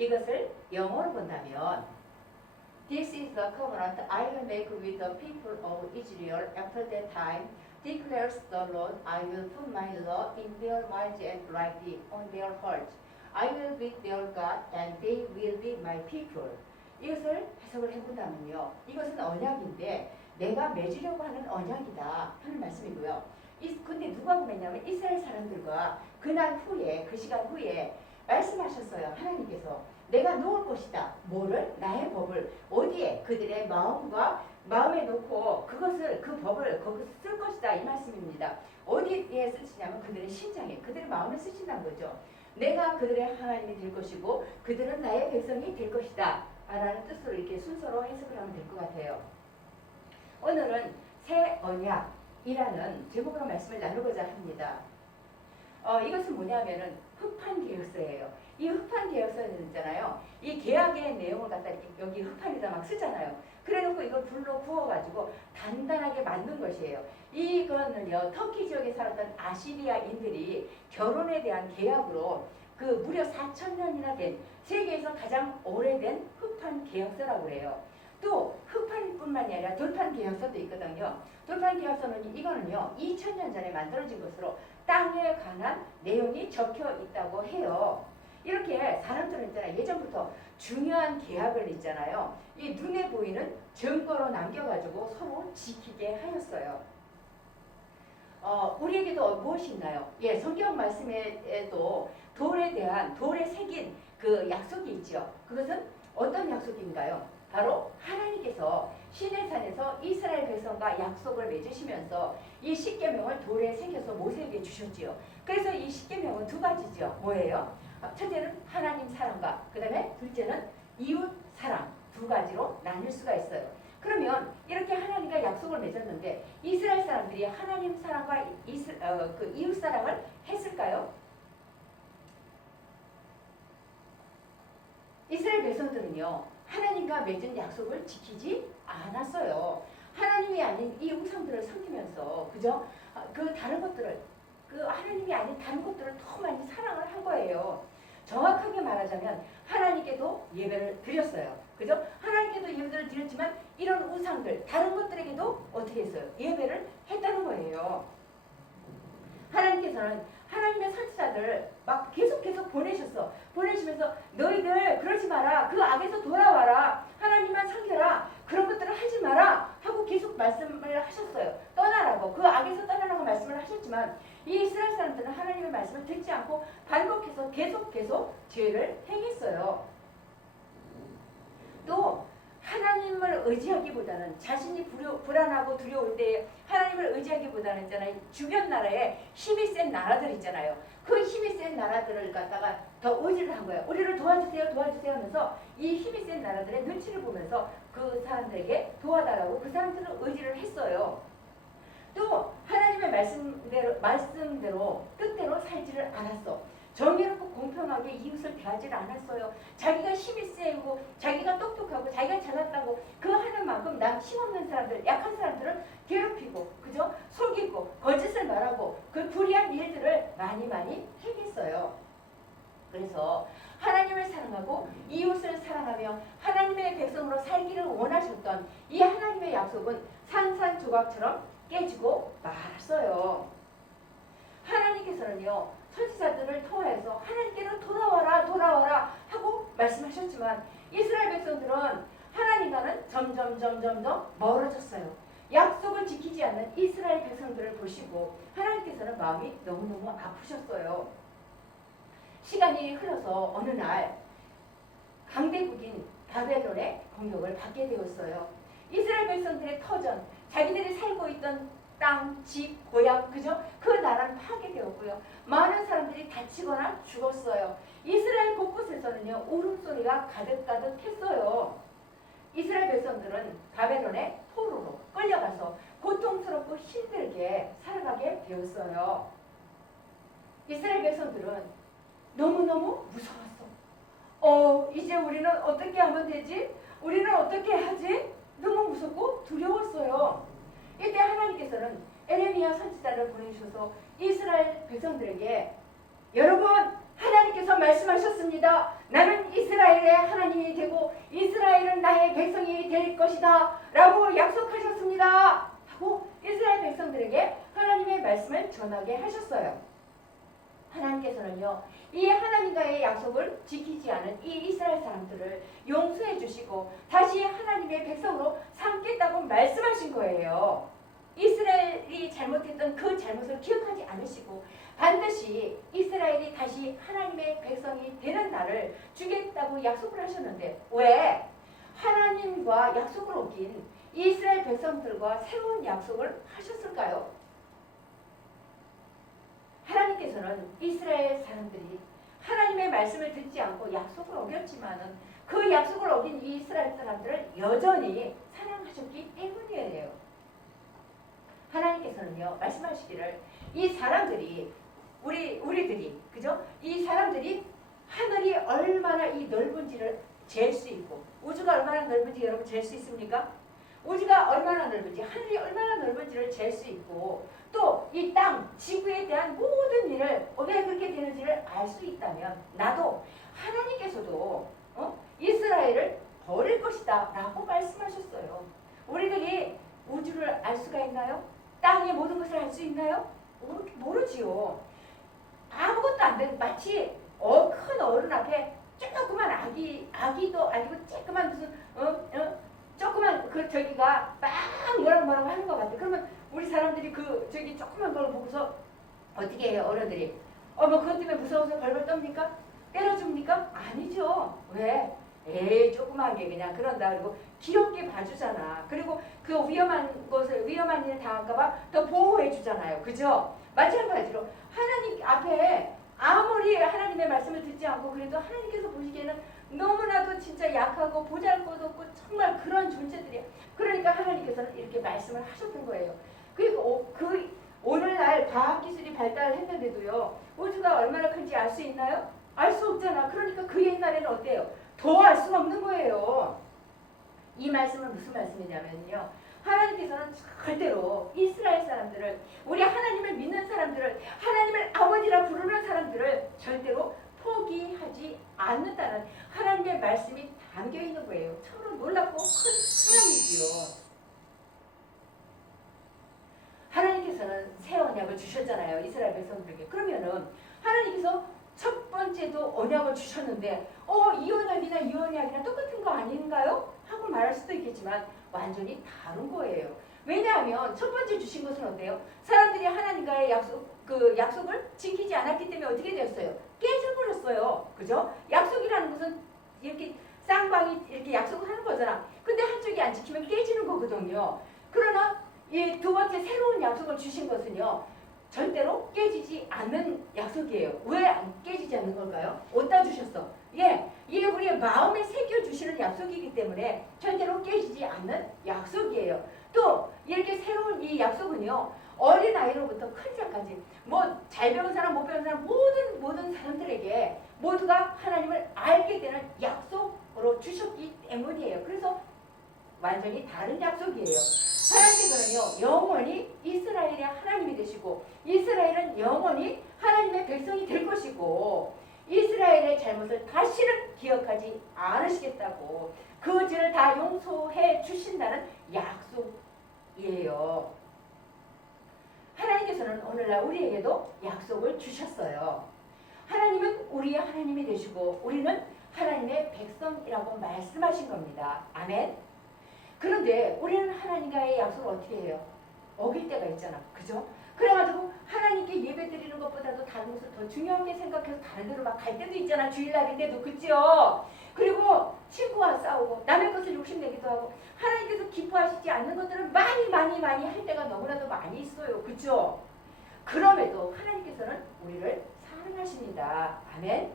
이것을 영어로 본다면 This is the covenant I will make with the people of Israel after that time, declares the Lord. I will put my law in their minds and write it on their hearts. I will be their God and they will be my people. 이것을 해석을 해본다면요. 이것은 언약인데 내가 맺으려고 하는 언약이다 하는 말씀이고요. 근데 누가 보냈냐면 이스라엘 사람들과 그날 후에 그 시간 후에 말씀하셨어요. 하나님께서 내가 놓을 것이다. 뭐를? 나의 법을 어디에? 그들의 마음에 놓고 그것을 그 법을 거기서 쓸 것이다 이 말씀입니다. 어디에 쓰시냐면 그들의 심장에 그들의 마음에 쓰신다는 거죠. 내가 그들의 하나님이 될 것이고 그들은 나의 백성이 될 것이다 라는 뜻으로 이렇게 순서로 해석을 하면 될 것 같아요. 오늘은 새 언약이라는 제목으로 말씀을 나누고자 합니다. 이것은 뭐냐면은 흑판 계약서예요. 이 흑판 계약서는 있잖아요. 이 계약의 내용을 갖다 여기 흑판에다 막 쓰잖아요. 그래놓고 이걸 불로 구워가지고 단단하게 만든 것이에요. 이거는요, 터키 지역에 살았던 아시리아인들이 결혼에 대한 계약으로 그 무려 4,000년이나 된 세계에서 가장 오래된 흑판 계약서라고 해요. 또 흑판뿐만이 아니라 돌판 계약서도 있거든요. 돌판 계약서는 이거는요 2000년 전에 만들어진 것으로 땅에 관한 내용이 적혀 있다고 해요. 이렇게 사람들은 있잖아요. 예전부터 중요한 계약을 있잖아요. 이 눈에 보이는 증거로 남겨가지고 서로 지키게 하였어요. 우리에게도 무엇이 있나요? 예, 성경 말씀에도 돌에 새긴 그 약속이 있죠. 그것은 어떤 약속인가요? 바로 하나님께서 시내산에서 이스라엘 백성과 약속을 맺으시면서 이 십계명을 돌에 새겨서 모세에게 주셨지요. 그래서 이 십계명은 두 가지죠. 뭐예요? 첫째는 하나님 사랑과 그 다음에 둘째는 이웃 사랑 두 가지로 나뉠 수가 있어요. 그러면 이렇게 하나님과 약속을 맺었는데 이스라엘 사람들이 하나님 사랑과 그 이웃 사랑을 했을까요? 이스라엘 백성들은요 하나님과 맺은 약속을 지키지 않았어요. 하나님이 아닌 이 우상들을 섬기면서 그저 그 다른 것들을 그 하나님이 아닌 다른 것들을 더 많이 사랑을 한 거예요. 정확하게 말하자면 하나님께도 예배를 드렸어요. 그죠? 하나님께도 예배를 드렸지만 이런 우상들 다른 것들에게도 어떻게 했어요? 예배를 했다는 거예요. 하나님께서는 하나님의 선지자들 막 계속 보내시면서 너희들 그러지 마라. 그 악에서 돌아와라. 하나님만 섬겨라. 그런 것들을 하지 마라. 하고 계속 말씀을 하셨어요. 떠나라고. 그 악에서 떠나라고 말씀을 하셨지만 이 이스라엘 사람들은 하나님의 말씀을 듣지 않고 반복해서 계속 죄를 행했어요. 또 하나님을 의지하기보다는 자신이 불안하고 두려울 때 하나님을 의지하기보다는 있잖아요. 주변 나라에 힘이 센 나라들 있잖아요. 그 힘이 센 나라들을 갖다가 더 의지를 한 거예요. 우리를 도와주세요 하면서 이 힘이 센 나라들의 눈치를 보면서 그 사람들에게 도와달라고 그 사람들은 의지를 했어요. 또 하나님의 말씀대로 뜻대로 살지를 않았어. 정의롭고 공평하게 이웃을 대하지를 않았어요. 자기가 힘이 세고 자기가 똑똑하고 자기가 잘났다고 그 하는 만큼 남 힘없는 사람들, 약한 사람들을 괴롭히고 그죠? 속이고 거짓을 말하고 그 불의한 일들을 많이 행했어요. 그래서 하나님을 사랑하고 이웃을 사랑하며 하나님의 백성으로 살기를 원하셨던 이 하나님의 약속은 산산조각처럼 깨지고 말았어요. 하나님께서는요 선지자들을 통해서 하나님께로 돌아와라 하고 말씀하셨지만 이스라엘 백성들은 하나님과는 점점 멀어졌어요. 약속을 지키지 않는 이스라엘 백성들을 보시고 하나님께서는 마음이 너무너무 아프셨어요. 시간이 흘러서 어느 날 강대국인 바벨론의 공격을 받게 되었어요. 이스라엘 백성들의 터전, 자기들이 살고 있던 땅, 집, 고향, 그죠? 그 나라는 파괴되었고요. 많은 사람들이 다치거나 죽었어요. 이스라엘 곳곳에서는요, 울음소리가 가득했어요. 이스라엘 백성들은 바벨론의 포로로 끌려가서 고통스럽고 힘들게 살아가게 되었어요. 이스라엘 백성들은 너무너무 무서웠어. 이제 우리는 어떻게 하면 되지? 우리는 어떻게 하지? 너무 무섭고 두려웠어요. 이때 하나님께서는 에레미야 선지자를 보내주셔서 이스라엘 백성들에게 여러분 하나님께서 말씀하셨습니다. 나는 이스라엘의 하나님이 되고 이스라엘은 나의 백성이 될 것이다 라고 약속하셨습니다 하고 이스라엘 백성들에게 하나님의 말씀을 전하게 하셨어요. 하나님께서는요, 이 하나님과의 약속을 지키지 않은 이 이스라엘 사람들을 용서해 주시고 다시 하나님의 백성으로 삼겠다고 말씀하신 거예요. 이스라엘이 잘못했던 그 잘못을 기억하지 않으시고 반드시 이스라엘이 다시 하나님의 백성이 되는 날을 주겠다고 약속을 하셨는데 왜 하나님과 약속을 어긴 이스라엘 백성들과 새로운 약속을 하셨을까요? 하나님께서는 이스라엘 사람들이 하나님의 말씀을 듣지 않고 약속을 어겼지만은 그 약속을 어긴 이 이스라엘 사람들을 여전히 사랑하셨기 때문이에요. 하나님께서는요, 말씀하시기를 이 사람들이 우리들이 그죠? 이 사람들이 하늘이 얼마나 이 넓은지를 잴 수 있고 우주가 얼마나 넓은지 여러분 잴 수 있습니까? 우주가 얼마나 넓은지 하늘이 얼마나 넓은지를 잴 수 있고 또 이 땅, 지구에 대한 모든 일을 왜 그렇게 되는지를 알 수 있다면 나도 하나님께서도 이스라엘을 버릴 것이다 라고 말씀하셨어요. 우리들이 우주를 알 수가 있나요? 땅의 모든 것을 알 수 있나요? 모르지요. 아무것도 안 되는 마치 큰 어른 앞에 조그만 아기도 아니고 조그만 무슨 조그만 저기가 막 뭐라고 하는 것 같아. 그러면 우리 사람들이 저기 조그만 걸 보고서 어떻게 해요? 어른들이 뭐 그것 때문에 무서워서 벌벌 떱니까? 때려줍니까? 아니죠. 왜? 에이 조그만 게 그냥 그런다. 그리고 귀엽게 봐주잖아. 그리고 그 위험한 일 당할까봐 더 보호해 주잖아요. 그죠? 마찬가지로 하나님 앞에 아무리 하나님의 말씀을 듣지 않고 그래도 하나님께서 보시기에는 너무나도 진짜 약하고 보잘것없고 정말 그런 존재들이야. 그러니까 하나님께서는 이렇게 말씀을 하셨던 거예요. 그리고 오늘날 과학기술이 발달했는데도요. 우주가 얼마나 큰지 알 수 있나요? 알 수 없잖아. 그러니까 그 옛날에는 어때요? 더 알 수는 없는 거예요. 이 말씀은 무슨 말씀이냐면요. 하나님께서는 절대로 이스라엘 사람들을 우리 하나님을 믿는 사람들을 하나님을 아버지라 부르는 사람들을 절대로 포기하지 않는다는 하나님의 말씀이 담겨 있는 거예요. 참으로 놀랍고 큰 사랑이지요. 하나님께서는 새 언약을 주셨잖아요. 이스라엘 백성들에게. 그러면은 하나님께서 첫 번째도 언약을 주셨는데 이 언약이나 이 언약이나 똑같은 거 아닌가요? 하고 말할 수도 있겠지만 완전히 다른 거예요. 왜냐하면 첫 번째 주신 것은 어때요? 사람들이 하나님과의 약속을 지키지 않았기 때문에 어떻게 되었어요? 깨져버렸어요. 그죠? 약속이라는 것은 이렇게 쌍방이 이렇게 약속을 하는 거잖아. 근데 한쪽이 안 지키면 깨지는 거거든요. 그러나 이 두 번째 새로운 약속을 주신 것은요. 절대로 깨지지 않는 약속이에요. 왜 안 깨지지 않는 걸까요? 어디다 주셨어? 이게 우리의 마음에 새겨주시는 약속이기 때문에 절대로 깨지지 않는 약속이에요. 또 이렇게 새로운 이 약속은요. 어린아이로부터 큰 자까지 뭐 잘 배운 사람 못 배운 사람 모든 사람들에게 모두가 하나님을 알게 되는 약속으로 주셨기 때문이에요. 그래서 완전히 다른 약속이에요. 하나님께서는요. 영원히 이스라엘의 하나님이 되시고 이스라엘은 영원히 하나님의 백성이 될 것이고 이스라엘의 잘못을 다시는 기억하지 않으시겠다고 그 죄를 다 용서해 주신다는 약속이에요. 하나님께서는 오늘날 우리에게도 약속을 주셨어요. 하나님은 우리의 하나님이 되시고 우리는 하나님의 백성이라고 말씀하신 겁니다. 아멘. 그런데 우리는 하나님과의 약속을 어떻게 해요? 어길 때가 있잖아. 그죠? 그래가지고 하나님께 예배 드리는 것보다도 다른 것을 더 중요하게 생각해서 다른 데로 막 갈 때도 있잖아. 주일날인데도. 그죠? 그리고 친구와 싸우고 남의 것을 욕심내기도 하고 하나님께서 기뻐하시지 않는 것들을 많이 할 때가 너무나도 많이 있어요. 그죠? 그럼에도 하나님께서는 우리를 사랑하십니다. 아멘.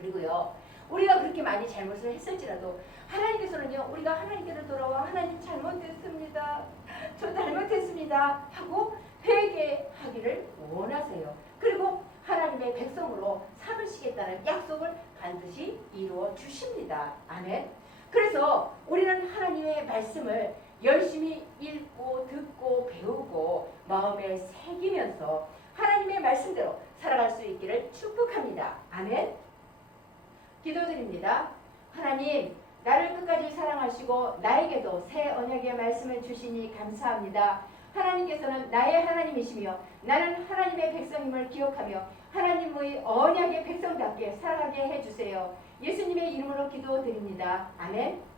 그리고요. 우리가 그렇게 많이 잘못을 했을지라도 하나님께서는요. 우리가 하나님께로 돌아와 하나님 잘못했습니다. 저 잘못했습니다. 하고 회개하기를 원하세요. 그리고 하나님의 백성으로 삼으시겠다는 약속을 반드시 이루어 주십니다. 아멘. 그래서 우리는 하나님의 말씀을 열심히 읽고 듣고 배우고 마음에 새기면서 하나님의 말씀대로 살아갈 수 있기를 축복합니다. 아멘. 기도드립니다. 하나님, 나를 끝까지 사랑하시고 나에게도 새 언약의 말씀을 주시니 감사합니다. 하나님께서는 나의 하나님이시며 나는 하나님의 백성임을 기억하며 하나님의 언약의 백성답게 살아가게 해주세요. 예수님의 이름으로 기도드립니다. 아멘.